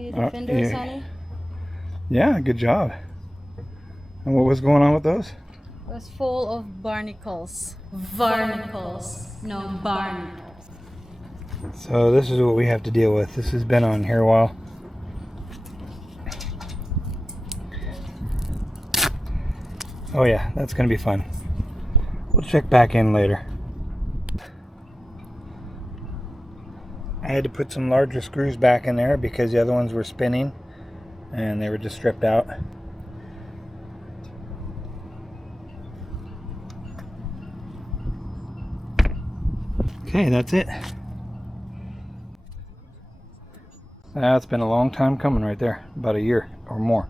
See the fenders, honey? Yeah, good job. And what was going on with those? It was full of barnacles. Barnacles. No, barnacles. So this is what we have to deal with. This has been on here a while. Oh yeah, that's gonna be fun. We'll check back in later. I had to put some larger screws back in there because the other ones were spinning and they were just stripped out. Okay, that's it. That's been a long time coming right there, about a year or more.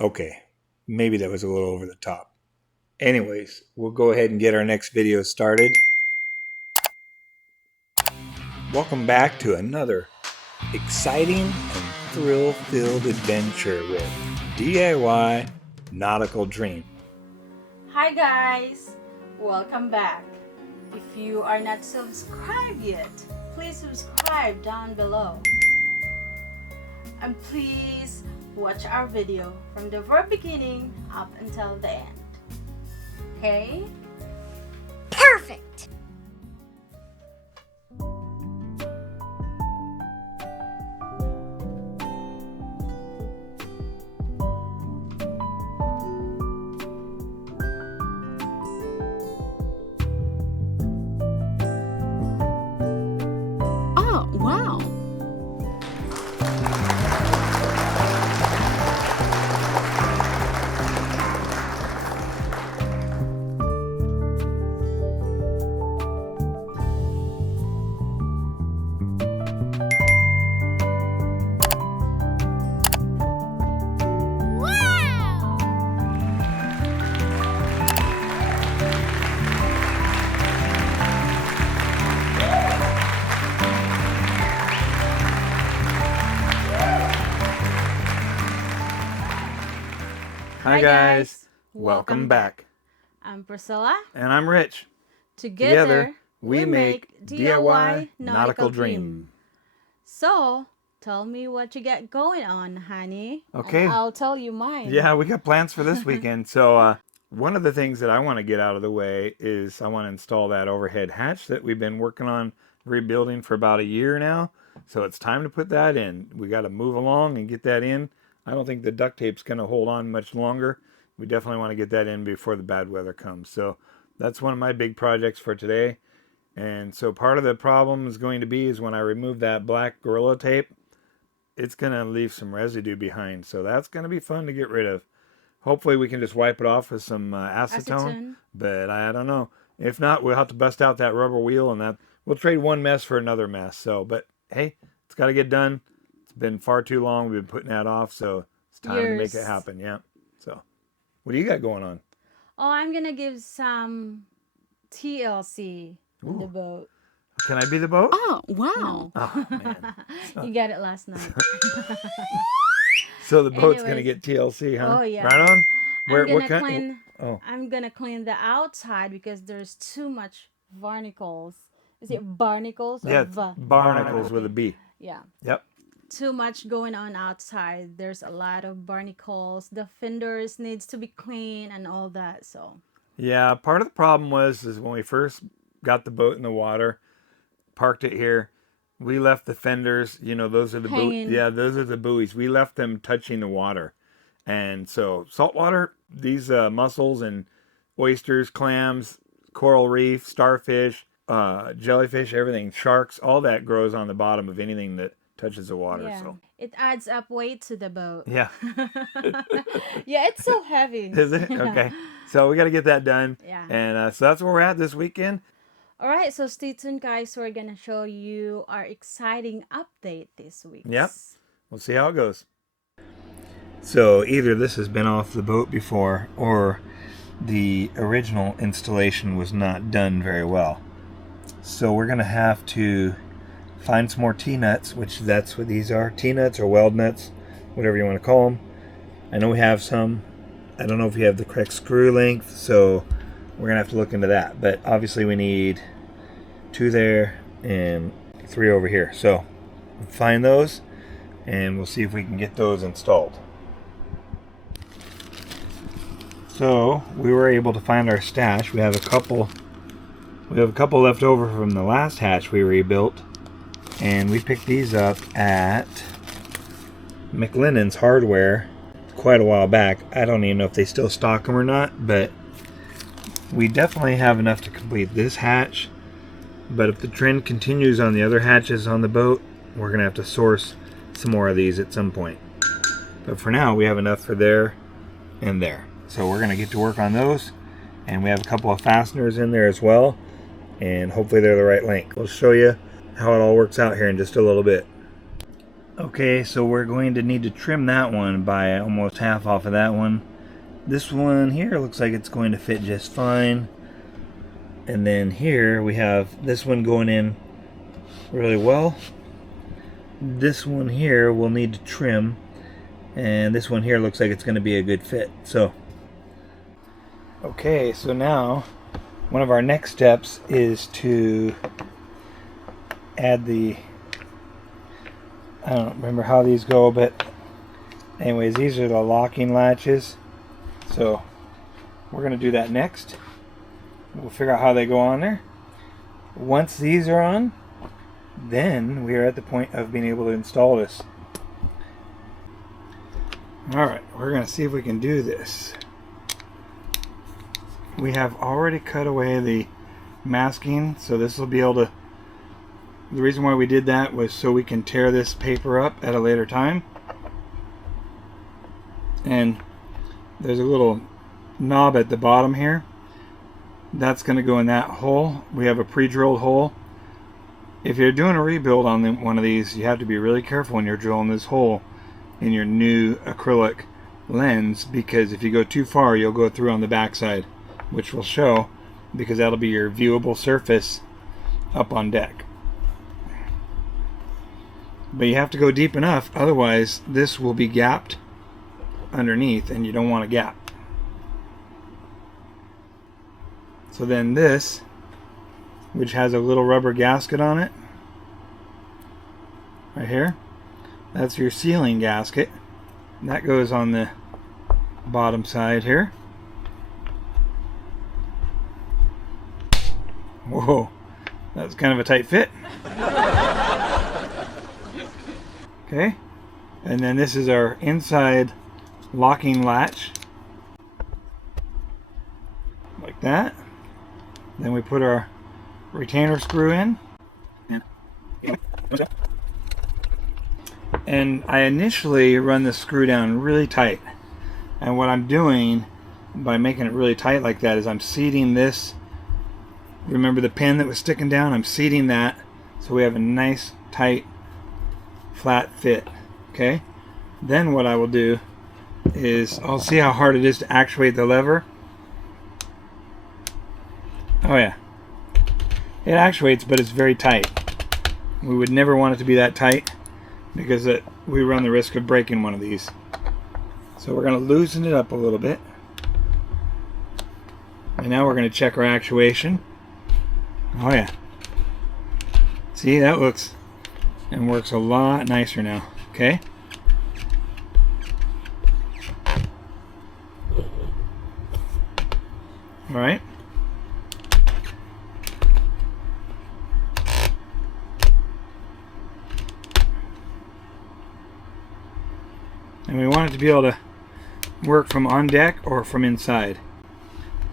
Okay, maybe that was a little over the top. Anyways, we'll go ahead and get our next video started. Welcome back to another exciting and thrill-filled adventure with DIY Nautical Dream. Hi guys! Welcome back. If you are not subscribed yet, please subscribe down below. And please watch our video from the very beginning up until the end. Okay? Perfect! Oh, wow! Hi guys, welcome back. I'm Priscilla. And I'm Rich. Together we make DIY Nautical Dream. So, tell me what you got going on, honey. Okay. And I'll tell you mine. Yeah, we got plans for this weekend. So one of the things that I want to get out of the way is I want to install that overhead hatch that we've been working on rebuilding for about a year now. So it's time to put that in. We got to move along and get that in. I don't think the duct tape's going to hold on much longer. We definitely want to get that in before the bad weather comes. So that's one of my big projects for today. And so part of the problem is going to be is when I remove that black Gorilla tape, it's going to leave some residue behind. So that's going to be fun to get rid of. Hopefully we can just wipe it off with some acetone. But I don't know. If not, we'll have to bust out that rubber wheel and that we'll trade one mess for another mess. So, but hey, it's got to get done. It's been far too long. We've been putting that off, so it's time to make it happen. Yeah. So, what do you got going on? Oh, I'm gonna give some TLC on the boat. Can I be the boat? Oh, wow! Oh man, you got it last night. So the boat's gonna get TLC, huh? Oh yeah. Right on. Where? I'm gonna clean the outside because there's too much barnacles. Is it barnacles? Yeah, barnacles with a B. Yeah. Yep. Too much going on outside. There's a lot of barnacles. The fenders needs to be clean and all that. So yeah, part of the problem is when we first got the boat in the water, parked it here, we left the fenders, you know, those are the buoys. Yeah, those are the buoys. We left them touching the water. And so saltwater, these mussels and oysters, clams, coral reef, starfish, jellyfish, everything, sharks, all that grows on the bottom of anything that touches the water. Yeah. So it adds up weight to the boat. Yeah. Yeah, it's so heavy. Is it? Okay. So we got to get that done. Yeah. And so that's where we're at this weekend. All right, so stay tuned, guys. We're going to show you our exciting update this week. Yep. We'll see how it goes. So either this has been off the boat before or the original installation was not done very well. So we're going to have to find some more T-nuts, which that's what these are. T-nuts or weld nuts, whatever you want to call them. I know we have some. I don't know if we have the correct screw length, so we're gonna have to look into that. But obviously we need 2 there and 3 over here. So we'll find those and we'll see if we can get those installed. So we were able to find our stash. We have a couple left over from the last hatch we rebuilt, and we picked these up at McLennan's Hardware quite a while back. I don't even know if they still stock them or not, but we definitely have enough to complete this hatch. But if the trend continues on the other hatches on the boat, we're gonna have to source some more of these at some point. But for now, we have enough for there and there. So we're gonna get to work on those, and we have a couple of fasteners in there as well, and hopefully they're the right length. We'll show you how it all works out here in just a little bit. Okay, so we're going to need to trim that one by almost half off of that one. This one here looks like it's going to fit just fine. And then here we have this one going in really well. This one here we'll need to trim, and this one here looks like it's going to be a good fit. So okay, so now one of our next steps is to add the, I don't remember how these go, but anyways, these are the locking latches. So we're going to do that next. We'll figure out how they go on there. Once these are on, then we are at the point of being able to install this. Alright, we're going to see if we can do this. We have already cut away the masking, so this will be able to, the reason why we did that was so we can tear this paper up at a later time. And there's a little knob at the bottom here. That's going to go in that hole. We have a pre-drilled hole. If you're doing a rebuild on one of these, you have to be really careful when you're drilling this hole in your new acrylic lens, because if you go too far, you'll go through on the backside, which will show, because that'll be your viewable surface up on deck. But you have to go deep enough, otherwise this will be gapped underneath, and you don't want a gap. So then this, which has a little rubber gasket on it, right here, that's your sealing gasket. That goes on the bottom side here. Whoa, that's kind of a tight fit. Okay, and then this is our inside locking latch, like that. Then we put our retainer screw in, and I initially run the screw down really tight, and what I'm doing by making it really tight like that is I'm seating this, remember the pin that was sticking down, I'm seating that so we have a nice tight flat fit. Okay, then what I will do is I'll see how hard it is to actuate the lever. Oh yeah, it actuates, but it's very tight. We would never want it to be that tight, because we run the risk of breaking one of these. So we're going to loosen it up a little bit, and now we're going to check our actuation. Oh yeah, see, that looks and works a lot nicer now. Okay, all right. And we want it to be able to work from on deck or from inside.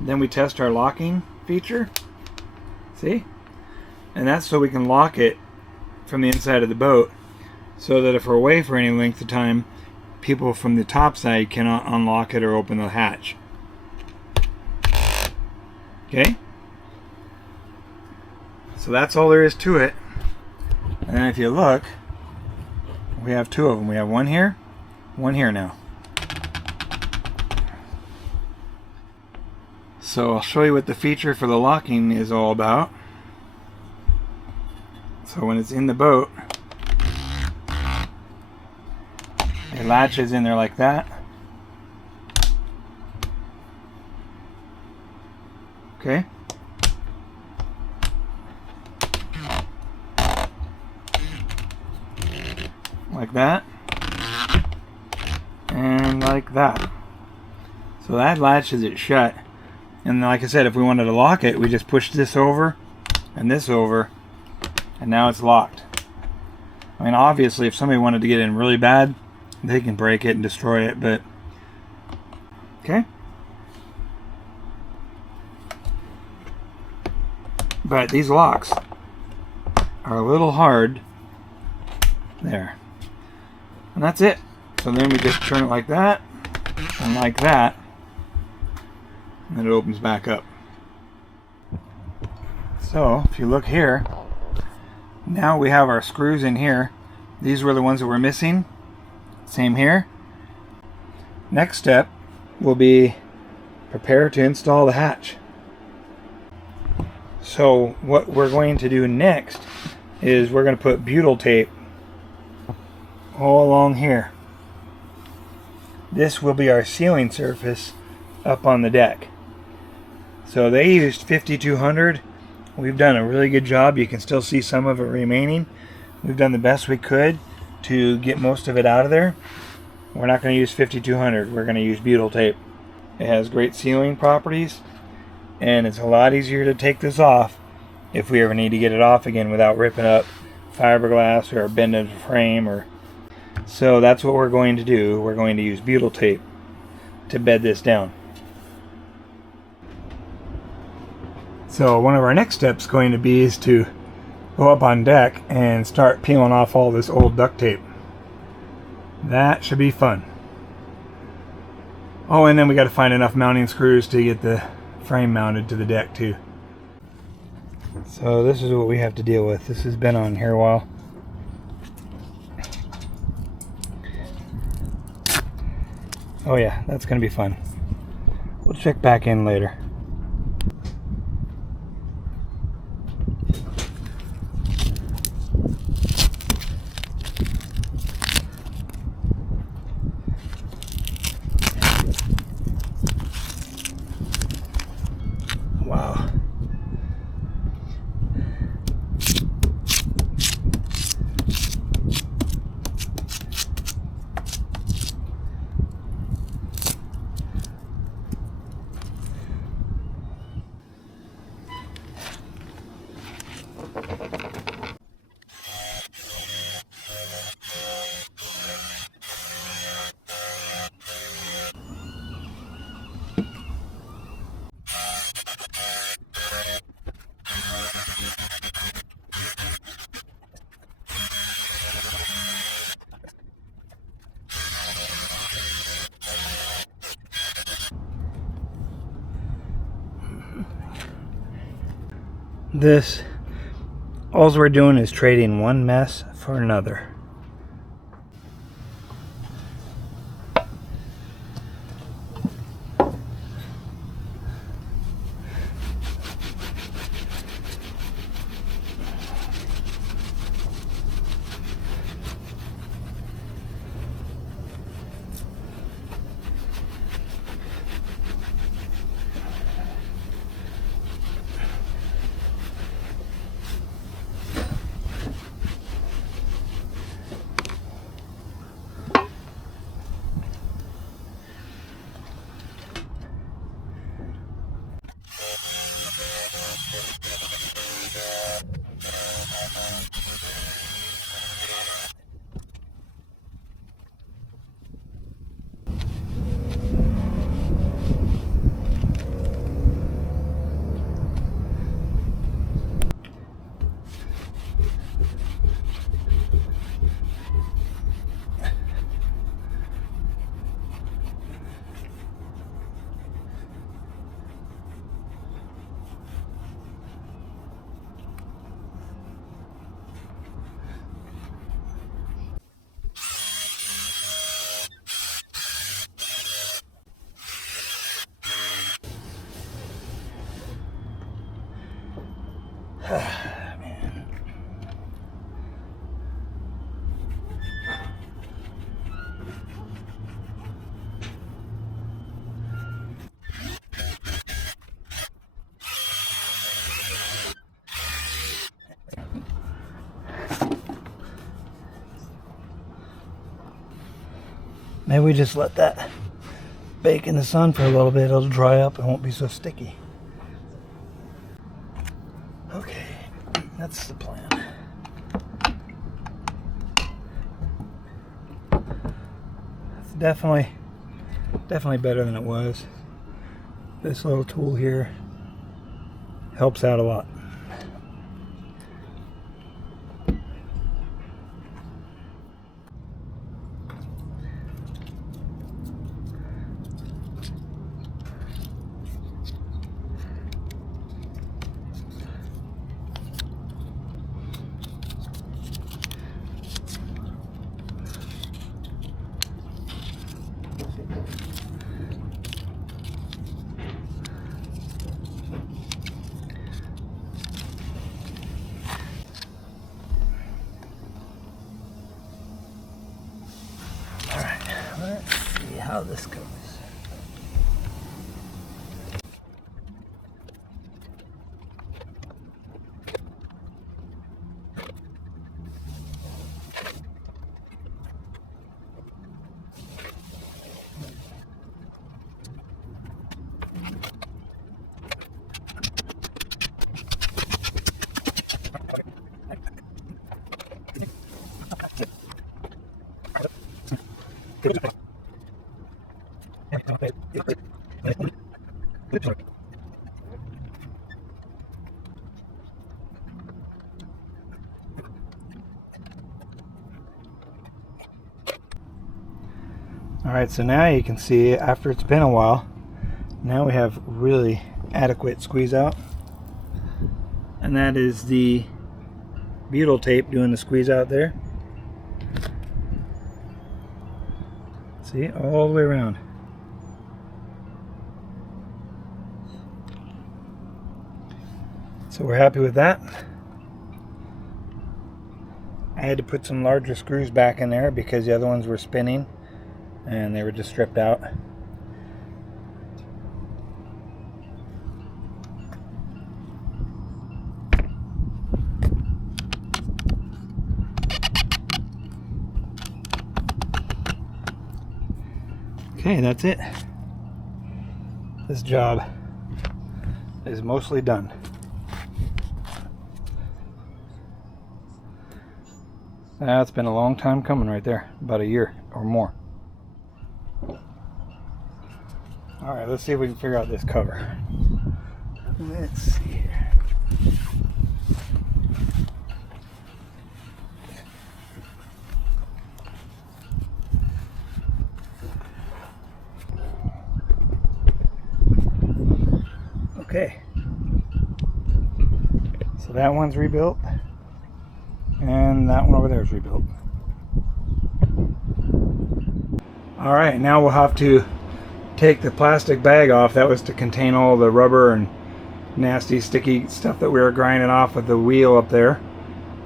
Then we test our locking feature. See? And that's so we can lock it from the inside of the boat, so that if we're away for any length of time, people from the top side cannot unlock it or open the hatch. Okay? So that's all there is to it. And then if you look, we have 2 of them. We have one here now. So I'll show you what the feature for the locking is all about. So when it's in the boat, it latches in there like that. Okay. Like that. And like that. So that latches it shut. And like I said, if we wanted to lock it, we just push this over and this over, and now it's locked. I mean, obviously, if somebody wanted to get in really bad, they can break it and destroy it, but okay. But these locks are a little hard. There. And that's it. So then we just turn it like that and like that, and then it opens back up. So if you look here, now we have our screws in here. These were the ones that were missing. Same here. Next step will be prepare to install the hatch. So what we're going to do next is we're going to put butyl tape all along here. This will be our sealing surface up on the deck. So they used 5200. We've done a really good job. You can still see some of it remaining. We've done the best we could to get most of it out of there. We're not going to use 5200. We're going to use butyl tape. It has great sealing properties, and it's a lot easier to take this off if we ever need to get it off again without ripping up fiberglass or bending the frame. So that's what we're going to do. We're going to use butyl tape to bed this down. So one of our next steps going to be is to go up on deck and start peeling off all this old duct tape. That should be fun. Oh, and then we got to find enough mounting screws to get the frame mounted to the deck too. So this is what we have to deal with. This has been on here a while. Oh yeah, that's going to be fun. We'll check back in later. Wow. This, all we're doing is trading one mess for another. Maybe we just let that bake in the sun for a little bit. It'll dry up and won't be so sticky. Okay, that's the plan. It's definitely better than it was. This little tool here helps out a lot. Let's see how this goes. Alright, so now you can see after it's been a while, now we have really adequate squeeze out. And that is the butyl tape doing the squeeze out there. See, all the way around. So we're happy with that. I had to put some larger screws back in there because the other ones were spinning and they were just stripped out. Okay, that's it. This job is mostly done. That's been a long time coming right there, about a year or more. Alright, let's see if we can figure out this cover. Let's see here. Okay. So that one's rebuilt. And that one over there is rebuilt. Alright, now we'll have to take the plastic bag off. That was to contain all the rubber and nasty sticky stuff that we were grinding off with the wheel up there.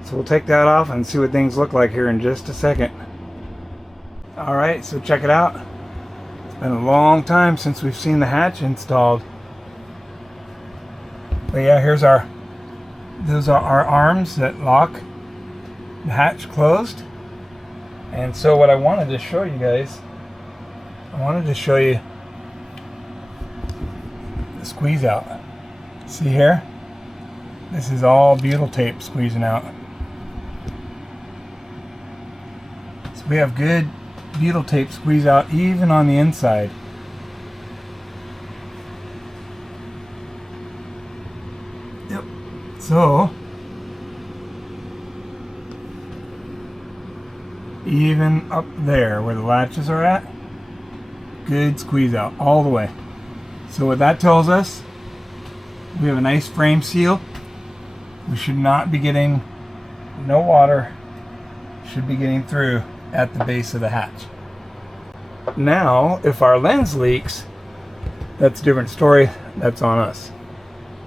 So we'll take that off and see what things look like here in just a second. Alright, so check it out. It's been a long time since we've seen the hatch installed. But yeah, those are our arms that lock the hatch closed. And so what I wanted to show you guys, I wanted to show you the squeeze out. See here? This is all butyl tape squeezing out. So we have good butyl tape squeeze out even on the inside. Yep. So even up there where the latches are at, good squeeze out all the way. So what that tells us, we have a nice frame seal. We should not be getting, no water should be getting through at the base of the hatch. Now if our lens leaks, that's a different story. That's on us,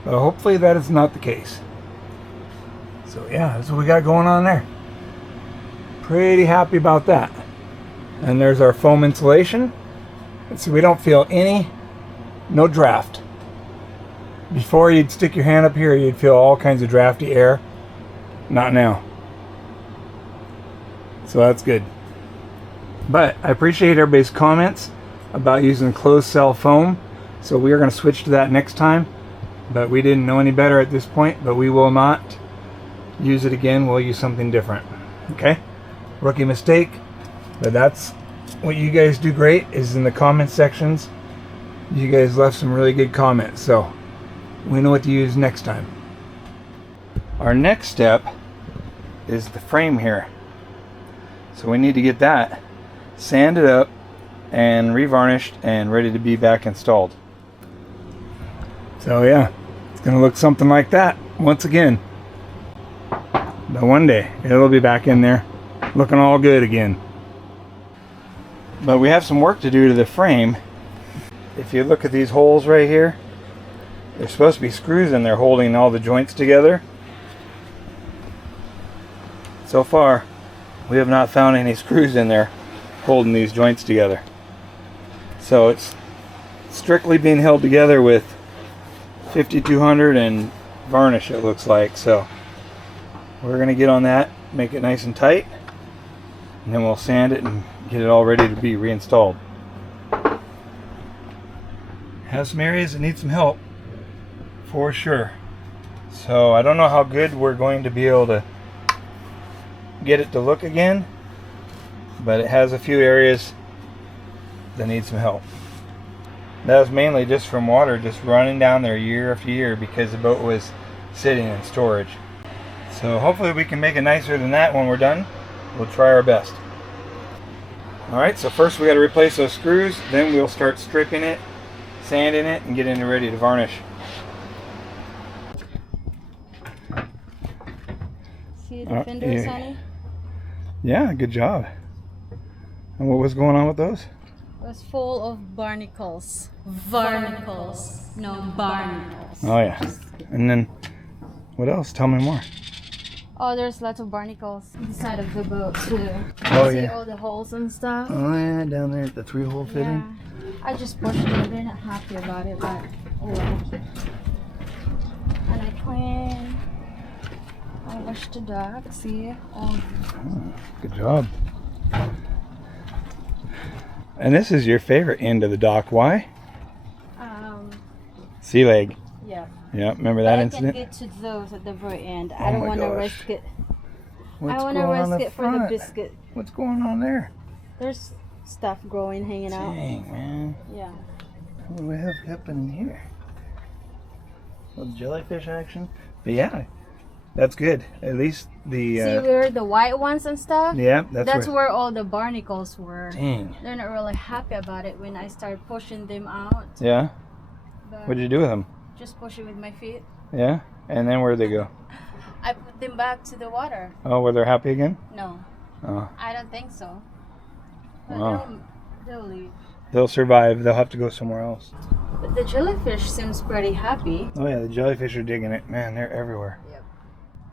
but hopefully that is not the case. So yeah, that's what we got going on there. Pretty happy about that. And there's our foam insulation. And see, we don't feel no draft. Before, you'd stick your hand up here, you'd feel all kinds of drafty air. Not now. So that's good. But I appreciate everybody's comments about using closed cell foam. So we are going to switch to that next time. But we didn't know any better at this point, but we will not use it again. We'll use something different. Okay? Rookie mistake. But that's what you guys do great, is in the comment sections. You guys left some really good comments, so we know what to use next time. Our next step is the frame here. So we need to get that sanded up and revarnished and ready to be back installed. So yeah, it's gonna look something like that once again. But one day it'll be back in there looking all good again. But we have some work to do to the frame. If you look at these holes right here, there's supposed to be screws in there holding all the joints together. So far, we have not found any screws in there holding these joints together. So it's strictly being held together with 5200 and varnish, it looks like. So we're going to get on that, make it nice and tight, and then we'll sand it and get it all ready to be reinstalled. Has some areas that need some help for sure. So I don't know how good we're going to be able to get it to look again, but it has a few areas that need some help. That was mainly just from water just running down there year after year because the boat was sitting in storage. So hopefully we can make it nicer than that when we're done. We'll try our best. Alright, so first we got to replace those screws, then we'll start stripping it, sanding it, and getting it ready to varnish. See the fenders, honey? Yeah, good job. And what was going on with those? It was full of barnacles. Barnacles. No, barnacles. Oh yeah. And then what else? Tell me more. Oh, there's lots of barnacles inside of the boat too. Oh, See yeah. all the holes and stuff? Oh yeah, down there at the 3-hole fitting. Yeah. I just pushed them. They're not happy about it, but oh well. And I clean. I wash the dock. See? Oh. Good job. And this is your favorite end of the dock. Why? Sea leg. Yeah. Yeah, remember that I incident? can get to those at the very end. Oh I don't my want to gosh. risk it. What's I want to going on risk the it for the front? biscuit. What's going on there? There's stuff growing, hanging out. Dang, man. Yeah. What do we have happening here? A little jellyfish action? But yeah, that's good. At least the... See where the white ones and stuff? yeah, That's where all the barnacles were. Dang. They're not really happy about it when I started pushing them out. Yeah? But What'd you do with them? just push it with my feet. Yeah? And then where'd they go? I put them back to the water. Oh, were they happy again? No, Oh. I don't think so. But Wow. they'll leave. They'll survive. They'll have to go somewhere else. But the jellyfish seems pretty happy. Oh yeah, the jellyfish are digging it. Man, they're everywhere. Yep.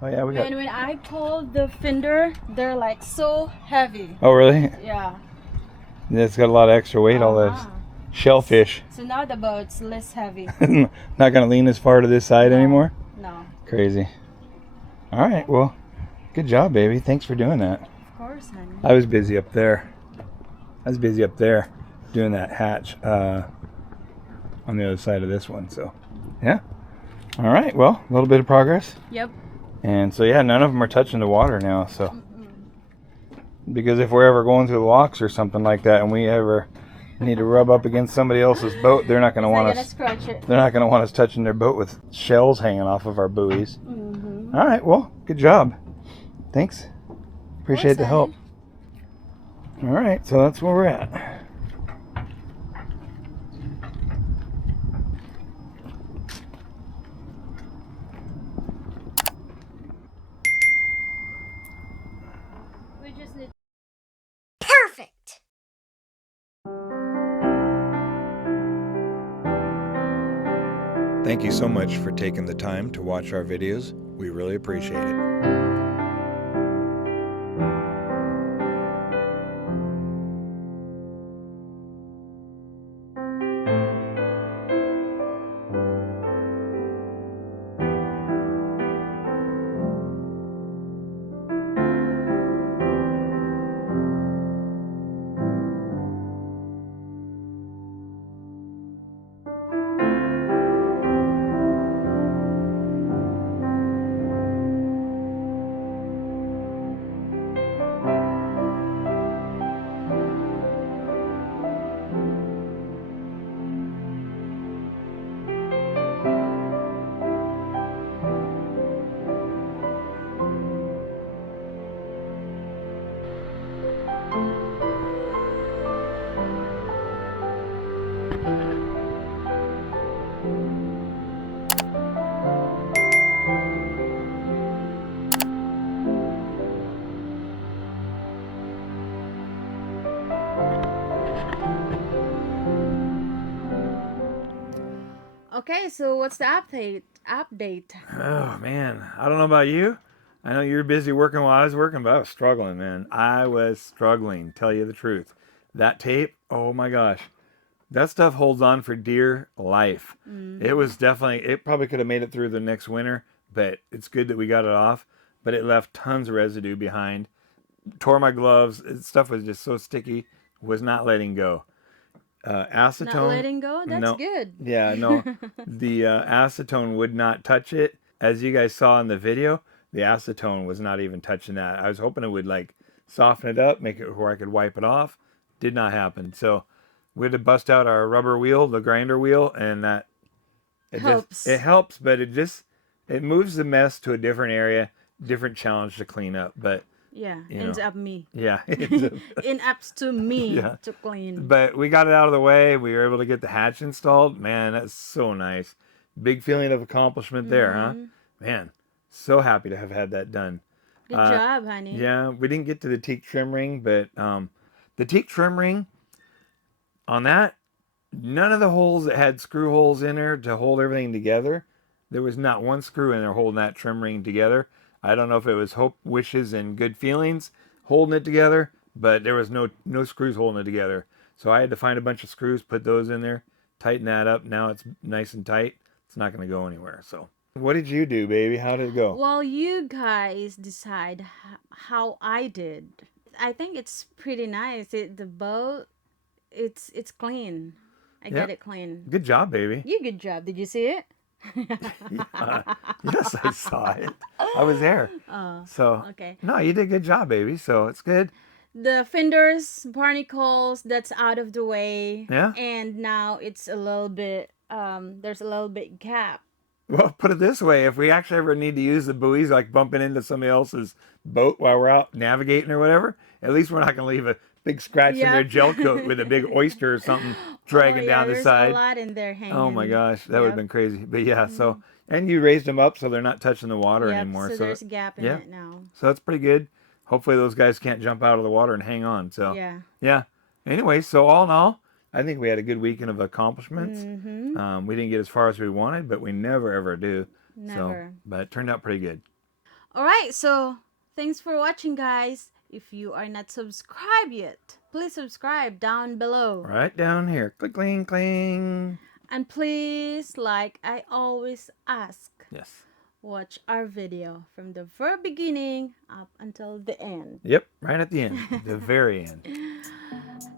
Oh yeah, we got... And when I pulled the fender, they're like so heavy. Oh really? Yeah. It's got a lot of extra weight, all those Uh-huh. shellfish. So now the boat's less heavy. Not gonna lean as far to this side No. anymore? No. Crazy. Alright, well, good job, baby. Thanks for doing that. Of course, honey. I was busy up there. Doing that hatch on the other side of this one, so yeah. Alright, well, a little bit of progress. Yep. And so yeah, none of them are touching the water now, so because if we're ever going through the locks or something like that and we ever need to rub up against somebody else's boat, they're not going to want us Scratch it. they're not going to want us touching their boat with shells hanging off of our buoys. Mm-hmm. All right, well, good job. Thanks. Appreciate the help. All right, so that's where we're at. We just need. Perfect. Thank you so much for taking the time to watch our videos. We really appreciate it. Okay, so what's the update? Oh man, I don't know about you. I know you're busy working while I was working, but I was struggling, man. I was struggling, tell you the truth. That tape, oh my gosh. That stuff holds on for dear life. It was definitely, it probably could have made it through the next winter, but it's good that we got it off. But it left tons of residue behind. Tore my gloves. Stuff was just so sticky, was not letting go. Acetone. Not letting go? That's no, good. Yeah, no. The acetone would not touch it. As you guys saw in the video, the acetone was not even touching that. I was hoping it would like soften it up, make it where I could wipe it off. Did not happen. So we had to bust out our rubber wheel, the grinder wheel, and that Helps. it helps, but it moves the mess to a different area, different challenge to clean up. But Yeah, you ends know. up me. yeah, In ups to me Yeah. to clean. but we got it out of the way. We were able to get the hatch installed. Man, that's so nice. Big feeling of accomplishment there, huh? Man, so happy to have had that done. Good job, honey. Yeah, we didn't get to the teak trim ring, but the teak trim ring on that, none of the holes that had screw holes in there to hold everything together, there was not one screw in there holding that trim ring together. I don't know if it was hope, wishes, and good feelings holding it together, but there was no screws holding it together. So I had to find a bunch of screws, put those in there, tighten that up. Now it's nice and tight. It's not going to go anywhere. So what did you do, baby? How did it go? Well, you guys decide how I did. I think it's pretty nice. The boat, it's clean. I got it clean. Good job, baby. You good job. Did you see it? Yes, I saw it. I was there. Oh, So okay. no, you did a good job, baby. So it's good. The fenders, barnacles, that's out of the way. Yeah. And now it's a little bit, there's a little bit gap. Well, put it this way: if we actually ever need to use the buoys, like bumping into somebody else's boat while we're out navigating or whatever, at least we're not going to leave a big scratch in their Yep. gel coat with a big oyster or something dragging down the there's side. a lot in there hanging. Oh my gosh, that would have Yep. been crazy. But yeah, so and you raised them up so they're not touching the water Yep, anymore. so there's a gap in yeah. it now. So that's pretty good. Hopefully those guys can't jump out of the water and hang on. So Yeah. Anyway, so all in all, I think we had a good weekend of accomplishments. Mm-hmm. We didn't get as far as we wanted, but we never ever do. Never. So, but it turned out pretty good. All right, so thanks for watching, guys. If you are not subscribed yet, please subscribe down below. Right down here. Click, cling, cling. And please, like I always ask, Yes. watch our video from the very beginning up until the end. Yep, right at the end, the very end.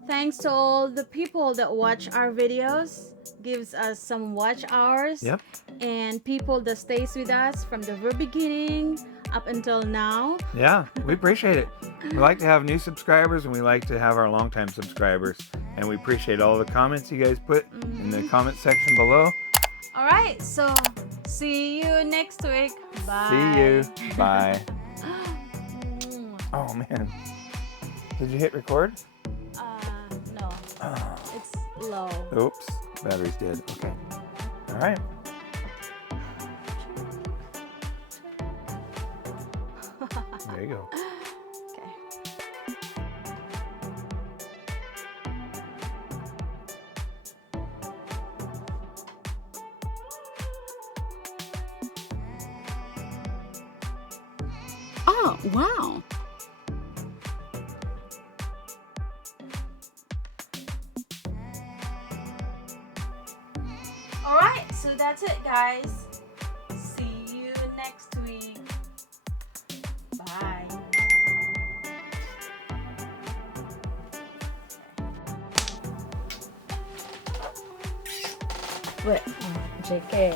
Thanks to all the people that watch our videos, gives us some watch hours. Yep. And people that stays with us from the very beginning up until now. Yeah, we appreciate it. We like to have new subscribers and we like to have our longtime subscribers. And we appreciate all the comments you guys put in the comment section below. All right, so see you next week. Bye. See you. Bye. Oh man. Did you hit record? No. It's low. Oops. Battery's dead. Okay. All right. There you go. Okay. Oh, wow. All right, so that's it, guys. See you next week. Bye. Wait, JK.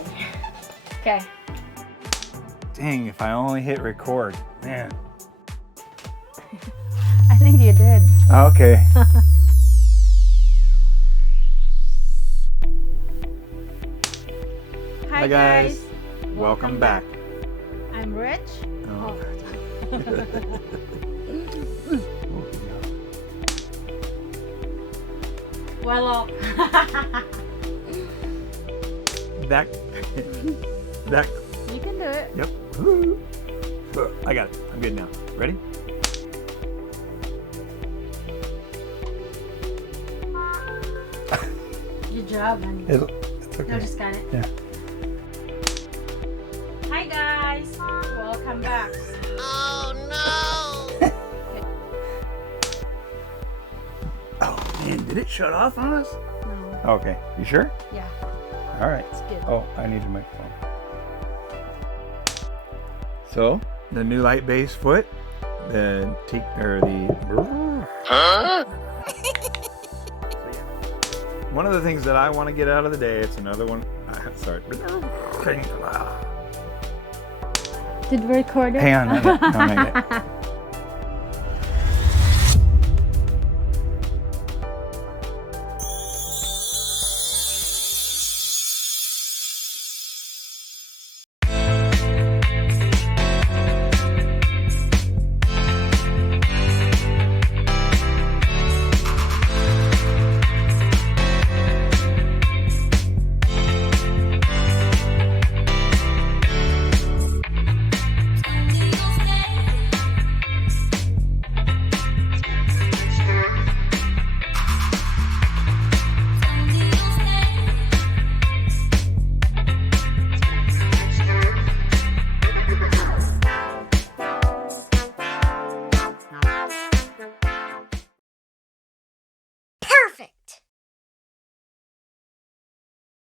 Okay. Dang, if I only hit record. Man. I think you did. Okay. Hi, guys. Welcome back. I'm Rich. Oh. Well, That. That. you can do it. Yep. Woo. I got it. I'm good now. Ready? Good job, honey. It's It's okay. No, just got it. Yeah. Hi guys, welcome back. Oh man, did it shut off on us? No. Okay, you sure? Yeah, All right. it's good. Oh, I need your microphone. So, the new light base foot, the Teak, or the... Huh? One of the things that I want to get out of the day, it's another one, sorry. Did we record it? Hang on, not yet.